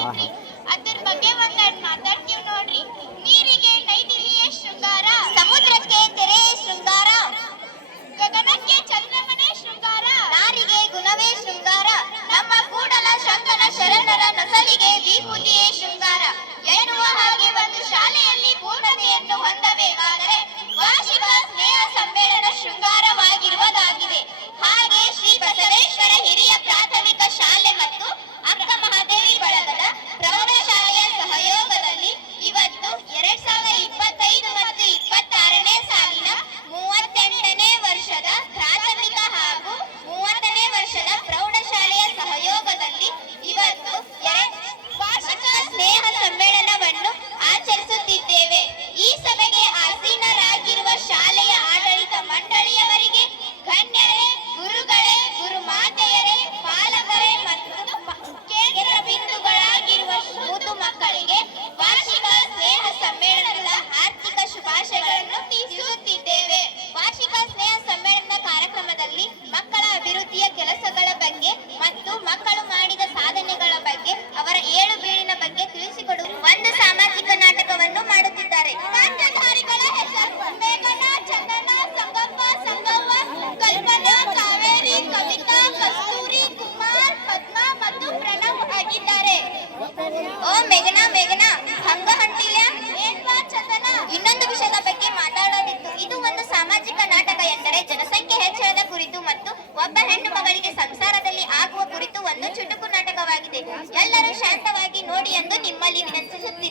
ಅದ್ರ ಬಗ್ಗೆ ಒಂದೆರಡು ಮಾತಾಡ್ತೀವಿ ನೋಡ್ರಿ. ನೀರಿಗೆ ನೈದಿಲಿಯೇ ಶೃಂಗಾರ? ಸಮುದ್ರಕ್ಕೆ ತೆರೆ ಶೃಂಗಾರ. ಗಗನಕ್ಕೆ ಚಂದ್ರಮನೆ ಶೃಂಗಾರ. ನಾರಿಗೆ ಗುಣವೇ ಶೃಂಗಾರ. ನಮ್ಮ ಕೂಡಲ ಶಂಕರ ಶರಣರ ನಸಲಿಗೆ ವಿಭೂತಿಯೇ ಶೃಂಗಾರ. ಎನ್ನುವ ಹಾಗೆ ಒಂದು ಶಾಲೆಯಲ್ಲಿ ಪೂರ್ಣತೆಯನ್ನು ಹೊಂದಬೇಕಾದರೆ ವಾರ್ಷಿಕ ಸ್ನೇಹ ಸಮ್ಮೇಳನ ಮೇಘನಾ ಹಂಗ ಏನ್ ಬಾ ಇನ್ನೊಂದು ವಿಷಯದ ಬಗ್ಗೆ ಮಾತಾಡೋದಿತ್ತು. ಇದು ಒಂದು ಸಾಮಾಜಿಕ ನಾಟಕ ಎಂದರೆ ಜನಸಂಖ್ಯೆ ಹೆಚ್ಚಳದ ಕುರಿತು ಮತ್ತು ಒಬ್ಬ ಹೆಣ್ಣು ಮಗಳಿಗೆ ಸಂಸಾರದಲ್ಲಿ ಆಗುವ ಕುರಿತು ಒಂದು ಚುಟುಕು ನಾಟಕವಾಗಿದೆ. ಎಲ್ಲರೂ ಶಾಂತವಾಗಿ ನೋಡಿ ಎಂದು ನಿಮ್ಮಲ್ಲಿ ವಿನಂತಿಸುತ್ತಿದ್ದೇವೆ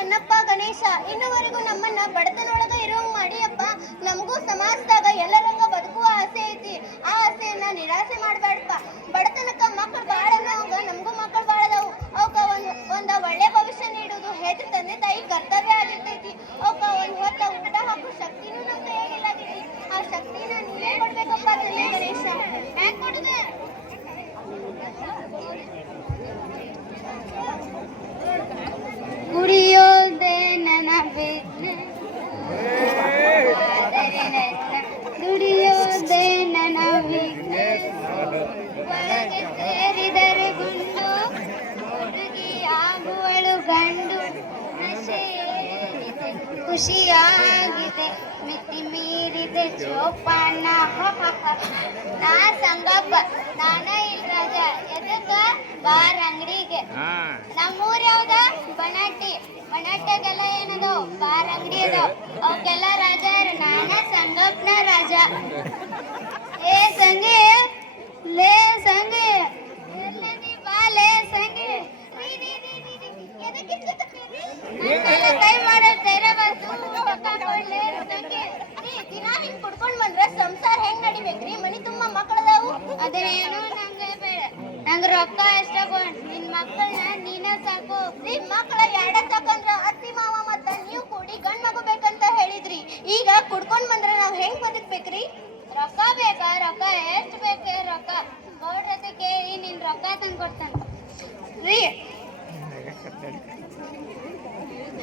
ನನ್ನಪ್ಪ ಗಣೇಶ, ಇನ್ನುವರೆಗೂ ನಮ್ಮನ್ನ ಬಡತನೊಳಗ ಮಾಡಿ ಅಪ್ಪ ನಮಗೂ ಸಮಾಜದಾಗ ಎಲ್ಲರಂಗ ಬದುಕುವ ಆಸೆ ಐತಿ. ಆ ಆಸೆಯನ್ನ ನಿರಾಸೆ ಮಾಡಬೇಡಪ್ಪ ಬಡತನಕ್ಕ ಮಕ್ಕಳು ಬಾಳ ಅವಾಗ ನಮಗೂ ಮಕ್ಕಳು ಬಾಳ ಅದಾವು. ಅವಕ್ಕ ಒಂದ್, ಒಂದ ಒಳ್ಳೆ ಭವಿಷ್ಯ ನೀಡುವುದು ಹೆದ್ರ ತಂದೆ ತಾಯಿ ಕರ್ತವ್ಯ ಆಗಿರ್ತೈತಿ. ಅವಕ್ಕ ಒಂದ್ ಹೊತ್ತ ಊಟ ಹಾಕೋ ಶಕ್ತಿನೂ ನಮ್ಮ ಕೈಯಾಗಿಲ್ಲಾಗೈತಿ ಆ ಶಕ್ತಿನ ನೀವೇ ಕೊಡ್ಬೇಕಪ್ಪ ಗಣೇಶ. ಕೊಡುದು? ನಾ ಸಂಗಪ್ಪ ನಾನ ಇಲ್ಲ ರಾಜ ಎದಕ್ಕ ಬಾರ್ ಅಂಗಡಿಗೆ ನಮ್ಮೂರ್ ಯಾವ್ದ? ಬನಾಟಿ ಬನಾಟ್ಯಾಗೆಲ್ಲ ಏನದಾವ್ ಬಾರ್ ಅಂಗಡಿ ಅದಾವ್ ಅವಕ್ಕೆಲ್ಲ ರಾಜ? ನಾನ ಸಂಗಪ್ಪನ ರಾಜ. ಏ ಸಂಗಿ ಲೇ ಸಂಗಿ. ಎದಕ್ಕೆ ಕೈ ಮಾಡೋ ಧೈರ್ಯ ಬಂತು ರೊಕ್ಕ ಕೊಡ್ಲೇ ಸಂಗಿ ರೀ, ದಿನ ಹಿಂಗ್ ಕುಡ್ಕೊಂಡ್ ಬಂದ್ರ ಸಂಸಾರ ಹೆಂಗ್ ನಡಿಬೇಕ್ರಿ? ಮನಿ ತುಂಬಾ ಮಕ್ಕಳದಾವು. ಅದೇನು ನಂಗೆ ಬೇಡ ನಂಗ ರೊಕ್ಕ ಎಷ್ಟ ನಿನ್ ಮಕ್ಕಳನ್ನ ನೀನ ಸಾಕು ರೀ ಮಕ್ಕಳ ಎರಡ ಸಾಕಂದ್ರ ಅತ್ತಿ ಮಾವ ಮತ್ತ ನೀವ್ ಕೂಡಿ ಗಂಡ್ ಮಗು ಬೇಕಂತ ಹೇಳಿದ್ರಿ ಈಗ ಕುಡ್ಕೊಂಡ್ ಬಂದ್ರ ನಾವ್ ಹೆಂಗ್ ಬದುಕ್ಬೇಕ್ರಿ ರೊಕ್ಕ ಬೇಕಾ ರೊಕ್ಕ ಎಷ್ಟ್ ಬೇಕೆ ರೊಕ್ಕ ಗೌಡ್ರ ಹತ್ರ ಕೇಳಿ ನಿನ್ ರೊಕ್ಕ ತಂದ್ ಕೊಡ್ತಾನ ರೀ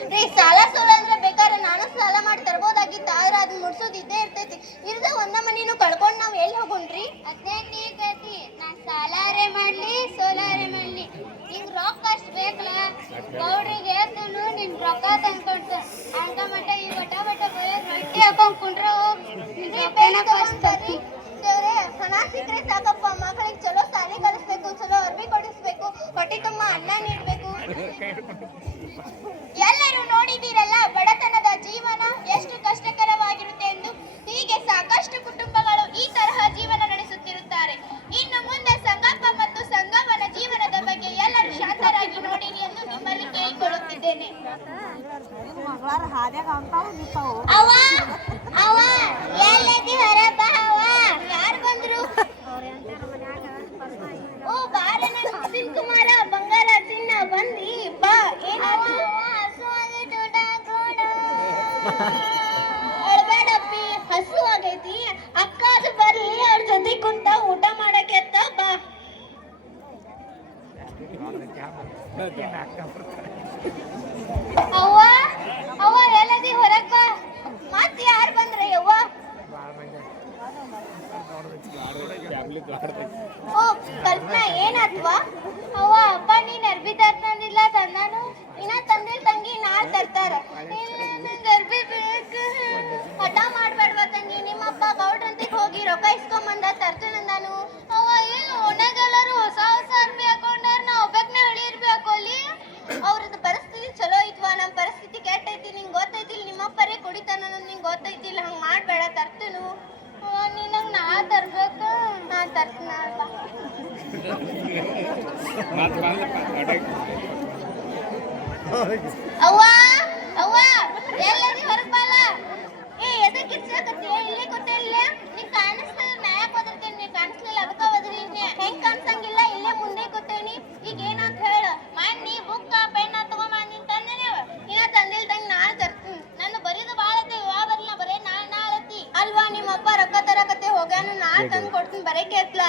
ರೀ ಸಾಲ ಸೋಲ ಅಂದ್ರೆ ಬೇಕಾದ್ರೆ ನಾನು ಸಾಲ ಮಾಡಿ ತರ್ಬೋದಾಗಿತ್ತು ಆದ್ರೆ ಅದನ್ನ ಮುಡ್ಸೋದ್ ಇದ್ದೇ ಇರ್ತೈತಿ ಇರ್ದ ಒಂದ ಮನಿನೂ ಕಳ್ಕೊಂಡ್ ನಾವ್ ಎಲ್ಲಿ ಹೋಗುಣ್ರಿ ಅದೇ ನೀ ಗತಿ ನಾ ಸಾಲಾರೆ ಮಾಡ್ಲಿ ಸೋಲ ಅನ್ಕೊಂತ ಅಂತ ಮಟ್ಟ ಈ ವಟ ವಟ ಕುಂಡ್ರ ದೇವ್ರೆ ಹಣ ಸಿಕ್ಕರೆ ಸಾಕಪ್ಪ. ಮಕ್ಕಳಿಗೆ ಚಲೋ ಸಾಲಿ ಕಲಿಸ್ಬೇಕು ಚಲೋ ಅರ್ಬಿ ಕೊಡಿಸ್ಬೇಕು. ಹೊಟ್ಟೆ ತುಂಬ ಅನ್ನ ನೀಡ್ಬೇಕು ಎಲ್ಲರೂ ನೋಡಿದ್ದೀರಲ್ಲ ಬಡತನದ ಜೀವನ ಎಷ್ಟು ಕಷ್ಟಕರವಾಗಿರುತ್ತೆ ಎಂದು ಹೀಗೆ ಸಾಕಷ್ಟು ಕುಟುಂಬಗಳು ಈ ತರಹ ಜೀವನ ನಡೆಸುತ್ತಿರುತ್ತಾರೆ ಇನ್ನು ಮುಂದೆ ಸಂಗಪ್ಪ ಮತ್ತು ಸಂಗಮನ ಜೀವನದ ಬಗ್ಗೆ ಎಲ್ಲರೂ ಶಾಂತರಾಗಿ ನೋಡಿರಿ ಎಂದು ನಿಮ್ಮಲ್ಲಿ ಕೇಳಿಕೊಳ್ಳುತ್ತಿದ್ದೇನೆ ಅವ್ವ ಅವ್ವ ಎಲ್ಲದಿ ಹೊರಬ ಅವ್ವ ಯಾರು ಬಂದ್ರು ಓ ಬಾರ ನನ್ನ ಸುಶೀಲ್ ಕುಮಾರ ಬಂಗಾರ ಚಿನ್ನ ಬಂದಿ ಬಾ ಏನಾದ್ರು ಹಸು ಆಗೈತಿ ಊಟ ಕೊಡು ಅಳ್ಬೇಡಪ್ಪಿ ಹಸು ಆಗೈತಿ ಅಕ್ಕ ಅದು ಬರ್ಲಿ ಅವ್ರ ಜೊತೆ ಕುಂತ ಊಟ ಮಾಡಕ್ಕೆ ಅತ್ತ ಬಾ ಅವ್ವ ಅವ್ವ ಎಲ್ಲದಿ ಹೊರಗ್ ಬಾ ಮತ್ ಯಾರು ಬಂದ್ರ ಯವ್ವ ಓ, ಕಲ್ಪನಾ, ಏನಾದ್ವಾ? ಅವ್ವ, ಅಪ್ಪ, ನೀನ್ ಅರ್ಬಿ ತರ್ತಂದಿಲ್ಲ ತಂದಾನು? ಇನ್ನ ತಂದಿಲ್ ತಂಗಿ ನಾಳೆ ತರ್ತಾರ. ಅರ್ಬಿ ಬೇಕು. ಹಠ ಮಾಡ್ಬೇಡ್ವ ತಂಗಿ ನಿಮ್ಮಪ್ಪ ಗೌಡ್ರಂತಿಗೆ ಹೋಗಿ ರೊಕ್ಕ ಇಸ್ಕೊಂಬಂದ ನಾನು ಅವ್ವ, ಏನು ಒಣಗೆಲ್ಲರೂ ಹೊಸ ಹೊಸ ಅರ್ಬಿ ಹಾಕೊಂಡಾರ ನಾ ಒಬ್ಬಕ್ನೆ ಹಳಿ ಅರ್ಬಿ ಹಾಕೋಲಿ ಅವ್ರದ್ದು ಪರಿಸ್ಥಿತಿ ಚಲೋ ಇದ್ವಾ? ನಮ್ಮ ಪರಿಸ್ಥಿತಿ ಕೆಟ್ಟೈತಿ ನಿಂಗೆ ಗೊತ್ತೈತಿಲ್ಲ ನಿಮ್ಮಪ್ಪರೇ ಕುಡಿತಾನ ನಿಂಗೆ ಗೊತ್ತೈತಿಲ್ಲ ಹಂಗೆ ಮಾಡಬೇಡ, ತರ್ತೇನು. ನಾ ತರ್ಬೇಕು? ನಾ ತರ್ತೀನಿ ಅವ್ವ ಅವ್ವ ಎಲ್ಲದಿ ಹೊರಗ್ ಬಾಲ ಏ ಎದಕ್ಕೆ ಇಲ್ಲೇ ನೀ ಕಾಣಿಸ್ತಾ ನಾ ಯಾಕೆ ನೀ ಕಾಣಿಸ್ಲಿಲ್ಲ ಅದಕ್ಕ ಒದರಿದ್ನೆ ಹೆಂಗ್ ಕಾಣಿಸಂಗಿಲ್ಲ ಇಲ್ಲೇ ಮುಂದೆ ಕೂತೇನಿ ಈಗ ಏನಂತ ಹೇಳ ಮಣ್ಣಿ ಬುಕ್ಕ ಪೆನ್ನ ತಗೊಂಬಂದ್ ನಿನ್ ತಂದೆ ನೀವು ಇನ್ನ ತಂದಿಲ್ ತಂಗ್ ನಾಳೆ ತರ್ತೀನಿ ನನ್ನ ಬರೀದು ಭಾಳ ಐತಿ ಯಾವ ಬರಲ್ಲ ಬರೇ ನಾಳೆ ನಾಳತಿ ಅಲ್ವಾ ನಿಮ್ಮ ಅಪ್ಪ ರೊಕ್ಕ ತರಕತ್ತೆ ನಾ ನಾಳೆ ತಂದು ಕೊಡ್ತೀನಿ. ಬರಕ್ಕೆ ಎತ್ಲ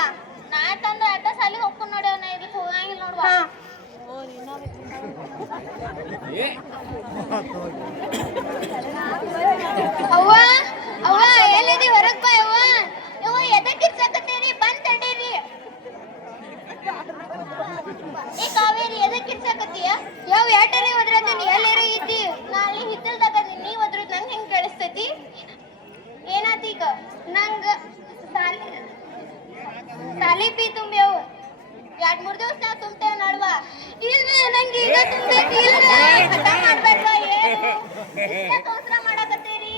ನಾಳೆ ತಂದು ಅಡ್ಡ ಸಾಲಿ ಹೋಗ್ಕೊಂಡು ನೋಡಿ ಅವನ ಇದಕ್ಕೆ ಹೋಗಂಗಿಲ್ಲ ನೋಡ್ವಾ ಅವ್ವ ಅವ್ವ ಎಲ್ಲಿದಿ ಹೊರಗ್ ಬಾ ಅವ್ವ. ಅವ್ವ ಎದಕ್ಕೆ ಇರ್ಸಕತ್ತೀರಿ? ಬಂದ್ ತಡೀರಿ. ಏ ಕಾವೇರಿ ಎದಕ್ಕೆ ಇರ್ಸಕತ್ತೀಯ? ಯಾವ ಯಾಟರಿ ಹೋದ್ರದ ನೀ ಎಲ್ಲಾರ ಇದ್ದಿ? ನಾ ಅಲ್ಲಿ ಹಿತ್ತಲ್ದಾಗ ನೀ ಒದ್ರದ್ ನಂಗೆ ಹೆಂಗ್ ಕೇಳಿಸ್ತೈತಿ? ಏನಾತೀಗ ನಂಗ ಸಾಲಿ ಪಿ ತುಂಬ್ಯವು ಎರಡ್ ಮೂರ್ ದಿವಸ ನಾ ತುಂಬ್ತೇವೆ ನಡ್ವ. ಇಲ್ಲ ನಂಗೆ ಈಗ ತುಂಬೈತಿ ಇಲ್ಲ ಹಠ ಮಾಡ್ಬೇಡ್ವಾ ಏನು? ಮಾಡಕತ್ತೀರಿ?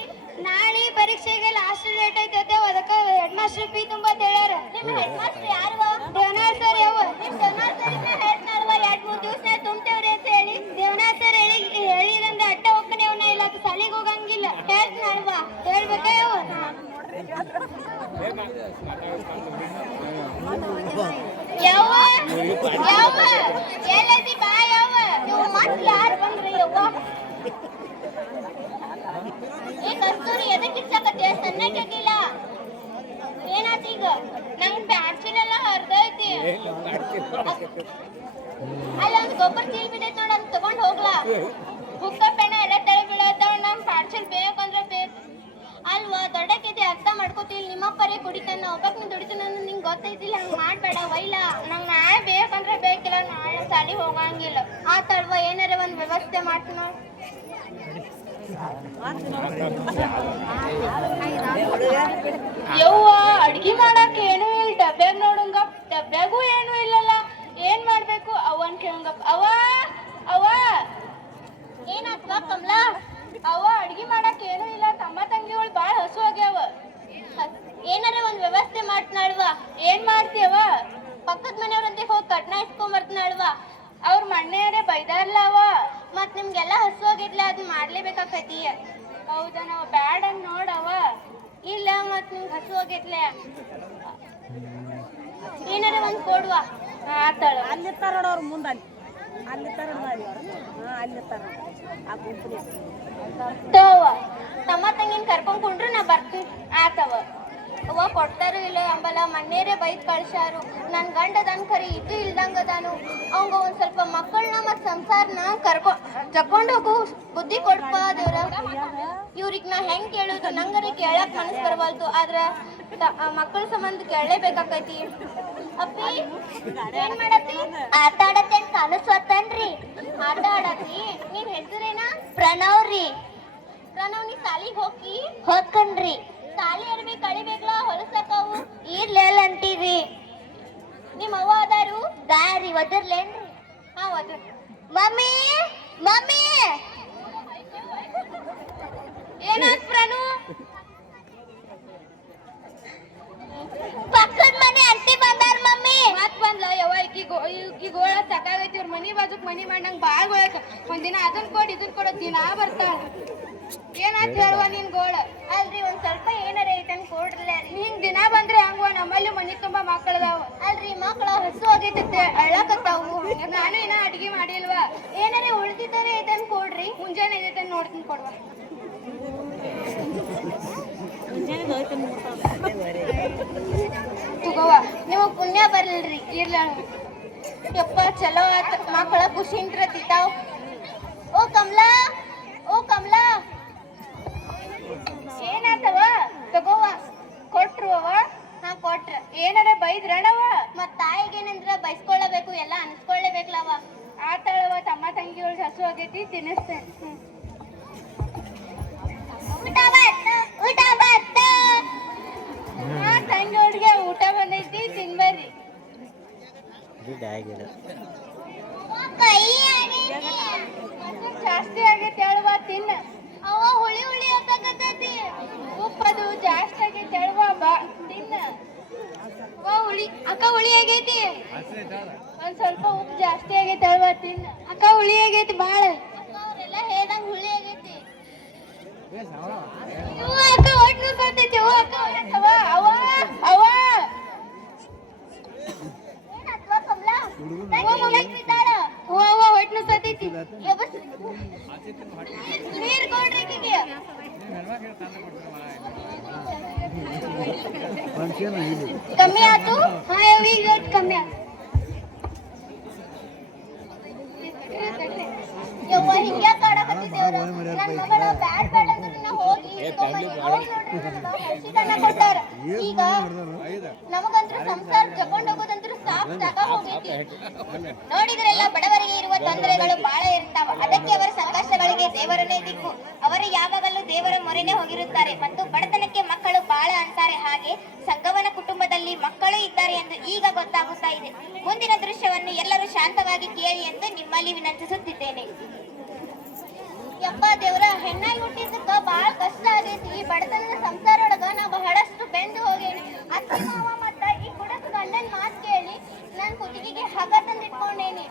ನಾಳೆ ಪರೀಕ್ಷೆಗೆ ಲಾಸ್ಟ್ ಡೇಟ್ ಐತೈತೆ, ಅದಕ್ಕೆ ಹೆಡ್ ಮಾಸ್ಟರ್ ಫೀ ತುಂಬತ್ ಹೇಳ್ಯಾರ ನಿಮ್ಮ ಹೆಡ್ ಮಾಸ್ಟರ್ ಯಾರು? ದೇವನಾಥ್ ಸರ್ ಯಾವ? ನಿಮ್ ದೇವನಾಥ್ ಸರ್ ಇನ್ನ ಹೇಳ್ತಾರವ ಎರಡ್ ಮೂರ್ ದಿವಸ ತುಂಬ್ತೇವ್ರಿ ಅಂತ ಹೇಳಿ. ದೇವನಾಥ್ ಸರ್ ಹೇಳಿ ಹೇಳಿದಂದ್ರೆ ಅಟ್ಟ ಹೋಗ್ತಾನೆ ಅವನ ಇಲ್ಲ ಸಾಲಿಗೆ ಹೋಗಂಗಿಲ್ಲ. ಹೇಳ್ತಾನಲ್ವಾ ಹೇಳ್ಬೇಕ ಯಾವ? ಯಾವ? ಯಾವ? ಎಲ್ಲದಿ ಬಾ ಯಾವ? ನೀವು ಮತ್ ಯಾರು ಬಂದ್ರಿ ಯವ್ವ? ಏ ಕಸ್ತೂರಿ ಎದಕ್ಕೆ ಇರ್ಸಕತ್ತೆ ಸಣ್ಣಕ್ಕಾಗಿಲ್ಲ ಏನಾತೀಗ ನಂಗ್ ಬ್ಯಾಡ್ಸಿನೆಲ್ಲ ಹರ್ದೈತಿ ಅಲ್ಲ ಒಂದು ಗೊಬ್ಬರ ಚೀಲ್ ಬಿದ್ದೈತಿ ಕುಡಿತಾನ ದುಡಿತೀನಿ ಅಂದ್ರೆ ನಿಂಗೆ ಗೊತ್ತೈತಿಲ್ಲ, ಹಂಗೆ ಮಾಡಬೇಡ ವೈಲ. ನಂಗೆ ನಾಳೆ ಬೇಕಂದ್ರೆ ಬೇಕಿಲ್ಲ ನಾಳೆ ಸಾಲಿ ಹೋಗಂಗಿಲ್ಲ. ಆತಲ್ವಾ ಏನಾರ ಒಂದು ವ್ಯವಸ್ಥೆ ಮಾಡ್ತೀನಿ ಯವ್ವ, ಅಡ್ಗಿ ಮಾಡಕ್ ಏನು ಇಲ್ಲ. ಡಬ್ಬ್ಯಾಗ ನೋಡಂಗ, ಡಬ್ಬ್ಯಾಗೂ ಏನು ಇಲ್ಲಲ್ಲ. ಏನ್ ಮಾಡ್ಬೇಕು? ಅವನ್ ಕೇಳಂಗಪ್ಪ ಅವ ಅವ ಏನಾತ್ವಾ ಕಮಲಾ? ಅವ ಅಡ್ಗಿ ಮಾಡಕ್ ಏನು ಇಲ್ಲ. ತಮ್ಮ ತಂಗಿಗಳು ಬಾಳ ಹಸು ಆಗ್ಯಾವ. ಏನಾರ ಒಂದು ವ್ಯವಸ್ಥೆ ಮಾಡ್ತಾಳವಾ ಏನ್ ಮಾಡ್ತೀವ ಪಕ್ಕದ ಮನೆಯವ್ರಂತೆ ಹೋಗಿ ಕಟ್ನ ಇಸ್ಕೊಂಬರ್ತಾಳವಾ ಅವ್ರ ಮಣ್ಣೆಯರೇ ಬೈದಾರ್ಲವ. ಮತ್ ನಿಮ್ಗೆಲ್ಲ ಹಸು ಅದ್ ಅದನ್ನ ಮಾಡ್ಲೇಬೇಕಾಕತಿ. ಹೌದಾ ನಾವ್ ಬ್ಯಾಡ್ ಅಂತ ನೋಡವ ಇಲ್ಲ ಮತ್ ನಿಮ್ಗೆ ಹಸು ಆಗೈತ್ಲೆ ಏನಾರ ಒಂದ್ ಕೊಡುವ. ಆತಳ ಅಲ್ಲಿರ್ತಾರ ನೋಡ ಅವ್ರ ಮುಂದೆ ಅಲ್ಲಿರ್ತಾರ ಅಲ್ಲಿರ್ತಾರ ಆ ತವ ತಮ್ಮ ತಂಗಿನ ಕರ್ಕೊಂಡ್ ಕುಂಡ್ರು ನಾ ಬರ್ತೀನಿ ಆತವ. ಅವ್ವ ಕೊಡ್ತಾರೋ ಇಲ್ಲ ಅಂಬಲ್ಲ ಮಣ್ಣೇರೆ ಬೈದ್ ಕಳ್ಸಾರು ನನ್ನ ಗಂಡ ದನ್ ಕರಿ ಇದು ಇಲ್ದಂಗ ಅದಾನು ಅವಂಗ ಒಂದ್ ಸ್ವಲ್ಪ ಮಕ್ಕಳನ್ನ ಮತ್ ಸಂಸಾರನ ಕರ್ಕೊ ತಕೊಂಡ್ ಹೋಗು ಬುದ್ಧಿ ಕೊಡ್ಪ ದೇವ್ರ. ಇವ್ರಿಗೆ ನಾ ಹೆಂಗ್ ಕೇಳುದು? ನಂಗರ ಕೇಳಕ್ ಮನಸ್ ಬರವಲ್ತು ಆದ್ರ ಮಕ್ಕಳ ಸಂಬಂಧ ಕೇಳಲೇಬೇಕಾಕೈತಿ. ಅಪ್ಪಿ, ಏನ್ ಮಾಡತ್ತಿ? ಆಟ ಆಡತ್ತೇನ್ ಕಲಸ್ವತ್ತನ್ರಿ ಆಟ ಆಡತ್ತಿ ನಿನ್ ಹೆಸರೇನಾ? ಪ್ರಣವ್ ರೀ ಪ್ರಣವ್, ನೀ ಸಾಲಿಗ್ ಹೋಗಿ ಹೋಗ್ಕನ್ರಿ ಸಾಲಿ ಅರ್ಬಿ ಕಳಿಬೇಕಲ್ಲ ಹೊಲಸಕ್ಕವು ಇರ್ಲಿಲ್ಲ ಅಂತೀರಿ ನಿಮ್ಮ ಅವ್ವ ಅದಾರು ದಾರಿ ಒದರ್ಲೇನ್ರಿ? ಹಾ ಅದ ಮಮ್ಮಿ ಮಮ್ಮಿ! ಏನಾತ್ ಪಕ್ಕದ ಮನೆ ಅಂಟಿ ಬಂದಾರ ಮಮ್ಮಿ ಮತ್ ಬಂದ್ಲ ಯವ್ವ ಈಕಿ ಗೋ ಈಕಿ ಗೋಳ ಸಾಕಾಗೈತಿ ಇವ್ರ ಮನಿ ಬಾಜುಕ್ ಮನಿ ಮಾಡಂಗ್ ಬಾಳ್ ಗೋಳಕ ಒಂದಿನ ಅದನ್ ಕೊಡ್ ಇದನ್ ಕೊಡ ದಿನ ಬರ್ತಾಳ ಏನಾತ್ ಹೇಳುವ ನಿನ್ ಗೋಳ ಅಲ್ರಿ ಒಂದ್ ಸ್ವಲ್ಪ ಏನಾರ ಐತನ್ ಕೊಡ್ರಲ್ಲ ರೀ ಹಿಂಗ್ ದಿನ ಬಂದ್ರೆ ಹಂಗವ ನಮ್ಮಲ್ಲಿ ಮನಿ ತುಂಬಾ ಮಕ್ಕಳದಾವ ಅಲ್ರಿ ಮಕ್ಳ ಹಸು ಆಗೈತೆ ಅಳ್ಳಕತ್ತಾವು ನಾನು ಇನ್ನ ಅಡ್ಗಿ ಮಾಡಿಲ್ವಾ ಏನಾರ ಉಳ್ದಿದ್ದಾರೆ ಐತನ್ ಕೊಡ್ರಿ ಮುಂಜಾನೆ ಐತೆ ನೋಡ್ತೀನಿ ಕೊಡ್ವ ಮುಂಜಾನೆ ಹೋಯ್ತು ತಗೋವ ನೀವು ಪುಣ್ಯ ಬರ್ಲಿಲ್ರಿ, ಇರ್ಲ. ಯಪ್ಪ, ಚಲೋ ಆತ. ಮಕ್ಕಳ ಖುಷಿಂತ್ರ ತಿಂತಾವ್. ಓ ಕಮಲಾ ಓ ಕಮಲಾ. ಏನಾತವ? ತಗೋವ ಕೊಟ್ರು ಅವ? ಹಾ, ಕೊಟ್ರ. ಏನಾರ ಬೈದ್ರಣವ ಮತ್ ತಾಯಿಗೇನಂದ್ರ ಬೈಸ್ಕೊಳ್ಳಬೇಕು, ಎಲ್ಲ ಅನ್ಸ್ಕೊಳ್ಳೇಬೇಕಲ್ಲವ. ಆತಾಳವ, ತಮ್ಮ ತಂಗಿಗಳು ಹಸು ಆಗೈತಿ ತಿನ್ನಿಸ್ತೇನೆ ಊಟ ಬತ್ತ ಊಟ ಬತ್ತ ಹಾ ತಂಗಿಯವ್ರಿಗೆ ಊಟ ಬಂದೈತಿ ತಿನ್ಬರ್ರಿ ಕೈ ಆಗೈತಿ. ಜಾಸ್ತಿ ಆಗೈತಿ ಹೇಳುವ ತಿನ್ನ ಅವ್ವ ಹುಳಿ ಹುಳಿ ಹಾಕಕತ್ತೈತಿ ಉಪ್ಪದು ಜಾಸ್ತಿ ಆಗೈತಿ ಹೇಳುವ ಬಾ ತಿನ್ನ ಅವ್ವ ಹುಳಿ ಅಕ್ಕ ಹುಳಿ ಆಗೈತಿ ಒಂದ್ ಸ್ವಲ್ಪ ಉಪ್ಪು ಜಾಸ್ತಿ ಆಗೈತಿ ಹೇಳುವ ತಿನ್ನ ಅಕ್ಕ ಹುಳಿ ಆಗೈತಿ ಬಾಳ ಅಕ್ಕ ಅವ್ರೆಲ್ಲ ಹೇಳ್ದಂಗ್ ಹುಳಿ ಆಗೈತಿ ಅವ್ವ ಅಕ್ಕ ಹೊಟ್ಟೆ ನುಗ್ಗತೈತಿ ಅವ್ವ ಅಕ್ಕ ಹೊಟ್ಟೆ- ಅವ ಅವ ಅವ ಏನಾತ್ವ ಕಮಲಾ ತಂಗಿ ಎಷ್ಟ್ ಬಿದ್ದಾಳ? ಅವ್ವ ಅವ್ವ ಹೊಟ್ಟೆ ನುಗ್ಗತೈತಿ ಎಬ್ಬಸ್. ನೀರ್ ಕೊಡ್ರಿ ಆಕಿಗೆ. ಕಮ್ಮಿ ಆತು ಹಾ ಯವ್ವ, ಈಗ ಇಷ್ಟ್ ಕಮ್ಮಿ ಆತು ಯವ್ವ ಹಿಂಗ್ಯಾಕ್ ಆಡಕತ್ತಿದ್ದೇವ್ರ? ನನ್ ಮಗಳ ಬ್ಯಾಡ್ ಬ್ಯಾಡ್ ಅಂದ್ರೆ ನಾ ಹೋಗಿ ಇಸ್ಕೊಂಬಂದೆ. ಹಸಿದನ್ನ ಕೊಟ್ಟಾರ. ಈಗ ನಮಗಂತೂ ಸಂಸಾರ ಹೋಗೋದಂತೂ ಸಾಕ್ ಹೋಗೈತಿ ನೋಡಿದ್ರೆಲ್ಲ ಬಡವರಿಗೆ ಇರುವ ತೊಂದರೆಗಳು ಬಹಳ ಇರ್ತಾವ. ಅದಕ್ಕೆ ಅವರ ಸಂಕಷ್ಟಗಳಿಗೆ ದೇವರನ್ನೇ ದಿಕ್ಕು. ಅವರು ಯಾವಾಗಲೂ ದೇವರ ಮೊರೆನೇ ಹೋಗಿರುತ್ತಾರೆ. ಮತ್ತು ಬಡತನಕ್ಕೆ ಮಕ್ಕಳು ಬಹಳ ಅಂತಾರೆ ಹಾಗೆ ಸಂಗವನ ಕುಟುಂಬದಲ್ಲಿ ಮಕ್ಕಳು ಇದ್ದಾರೆ ಎಂದು ಈಗ ಗೊತ್ತಾಗುತ್ತಾ ಇದೆ. ಮುಂದಿನ ದೃಶ್ಯವನ್ನು ಎಲ್ಲರೂ ಶಾಂತವಾಗಿ ಕೇಳಿ ಎಂದು ನಿಮ್ಮಲ್ಲಿ ವಿನಂತಿಸುತ್ತಿದ್ದೇನೆ. ಯಪ್ಪ ದೇವ್ರ, ಹೆಣ್ಣಾಗಿ ಹುಟ್ಟಿದ್ದಕ್ಕ ಬಾಳ ಕಷ್ಟ ಆಗೈತಿ. ಈ ಬಡತನದ ಸಂಸಾರ ಒಳಗ ನಾ ಬಹಳಷ್ಟು ಬೆಂದು ಹೋಗೇನಿ ಅತ್ತಿ ಮಾವ ಮತ್ತ ಈ ಕುಡಕ್ ಗಂಡನ್ ಮಾತ್ ಕೇಳಿ ನನ್ನ ಕುತ್ತಿಗೆಗೆ ಹಗ ತಂದಿಟ್ಕೊಂಡೇನಿ.